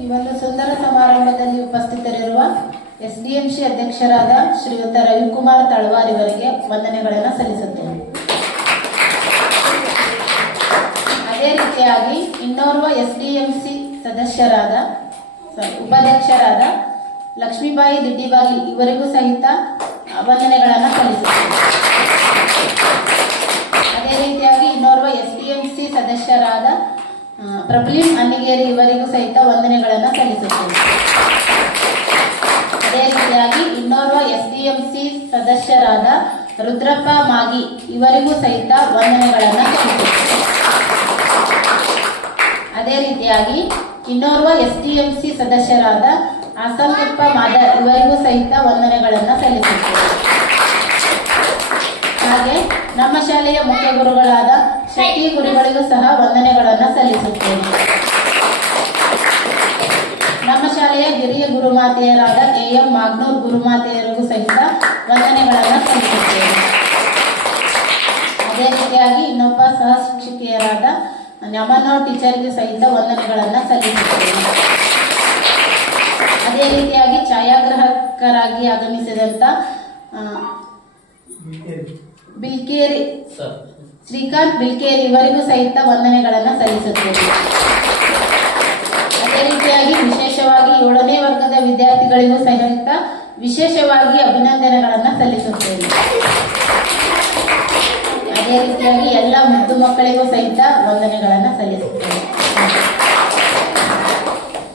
ಈ ಒಂದು ಸುಂದರ ಸಮಾರಂಭದಲ್ಲಿ ಉಪಸ್ಥಿತರಿರುವ ಎಸ್ಡಿಎಂಸಿ ಅಧ್ಯಕ್ಷರಾದ ಶ್ರೀಯುತ ರವಿಕುಮಾರ್ ತಳವಾರ್ ಇವರಿಗೆ ವಂದನೆಗಳನ್ನು ಸಲ್ಲಿಸುತ್ತೇನೆ. ಅದೇ ರೀತಿಯಾಗಿ ಇನ್ನೋರ್ವ ಎಸ್ಡಿಎಂಸಿ ಉಪಾಧ್ಯಕ್ಷರಾದ ಲಕ್ಷ್ಮೀಬಾಯಿ ದಿಡ್ಡಿಬಾಗಿ ಇವರಿಗೂ ಸಹಿತ ವಂದನೆಗಳನ್ನು ಸಲ್ಲಿಸುತ್ತೇನೆ. ಅದೇ ರೀತಿಯಾಗಿ ಇನ್ನೋರ್ವ ಎಸ್ಡಿಎಂಸಿ ಸದಸ್ಯರಾದ ಪ್ರಭುಲಿಂ ಅನ್ನಿಗೇರಿ ಇವರಿಗೂ ಸಹಿತ ವಂದನೆಗಳನ್ನು ಸಲ್ಲಿಸುತ್ತೇನೆ. ಅದೇ ರೀತಿಯಾಗಿ ಇನ್ನೋರ್ವ ಎಸ್ಡಿಎಂಸಿ ಸದಸ್ಯರಾದ ರುದ್ರಪ್ಪ ಮಾಗಿ ಇವರಿಗೂ ಸಹಿತ ವಂದನೆಗಳನ್ನು ಸಲ್ಲಿಸುತ್ತೇನೆ. ಅದೇ ರೀತಿಯಾಗಿ ಇನ್ನೋರ್ವ ಎಸ್ಡಿಎಂಸಿ ಸದಸ್ಯರಾದ ಆಸಂಗಪ್ಪ ಮಾದರ್ ಇವರಿಗೂ ಸಹಿತ ವಂದನೆಗಳನ್ನು ಸಲ್ಲಿಸುತ್ತೇನೆ. ಹಾಗೆ ನಮ್ಮ ಶಾಲೆಯ ಮುಖ್ಯ ಗುರುಗಳಾದ ಶೆಟ್ಟಿ ಗುರುಗಳಿಗೂ ಸಹ ವಂದನೆಗಳನ್ನು ಸಲ್ಲಿಸುತ್ತೇನೆ. ನಮ್ಮ ಶಾಲೆಯ ಹಿರಿಯ ಗುರುಮಾತೆಯರಾದ ಎಂ ಮಾಗ್ನೂರ್ ಗುರುಮಾತೆಯರಿಗೂ ಸಹಿತ ವಂದನೆಗಳನ್ನು ಸಲ್ಲಿಸುತ್ತೇನೆ. ಅದೇ ರೀತಿಯಾಗಿ ಇನ್ನೊಬ್ಬ ಸಹ ಶಿಕ್ಷಕಿಯರಾದ ನ್ಯಾಮನೂರ್ ಟೀಚರ್ಗೂ ಸಹಿತ ವಂದನೆಗಳನ್ನು ಸಲ್ಲಿಸುತ್ತೇನೆ. ಅದೇ ರೀತಿಯಾಗಿ ಛಾಯಾಗ್ರಾಹಕರಾಗಿ ಆಗಮಿಸಿದಂತ ಬಿಲ್ಕೇರಿ ಶ್ರೀಕಾಂತ್ ಬಿಲ್ಕೇರಿ ಇವರಿಗೂ ಸಹಿತ ವಂದನೆಗಳನ್ನು ಸಲ್ಲಿಸುತ್ತೇನೆ. ಅದೇ ರೀತಿಯಾಗಿ ವಿಶೇಷವಾಗಿ 7ನೇ ವರ್ಗದ ವಿದ್ಯಾರ್ಥಿಗಳಿಗೂ ಸಹಿತ ವಿಶೇಷವಾಗಿ ಅಭಿನಂದನೆಗಳನ್ನು ಸಲ್ಲಿಸುತ್ತೇನೆ. ಅದೇ ರೀತಿಯಾಗಿ ಎಲ್ಲ ಮುದ್ದು ಮಕ್ಕಳಿಗೂ ಸಹಿತ ವಂದನೆಗಳನ್ನು ಸಲ್ಲಿಸುತ್ತೇನೆ.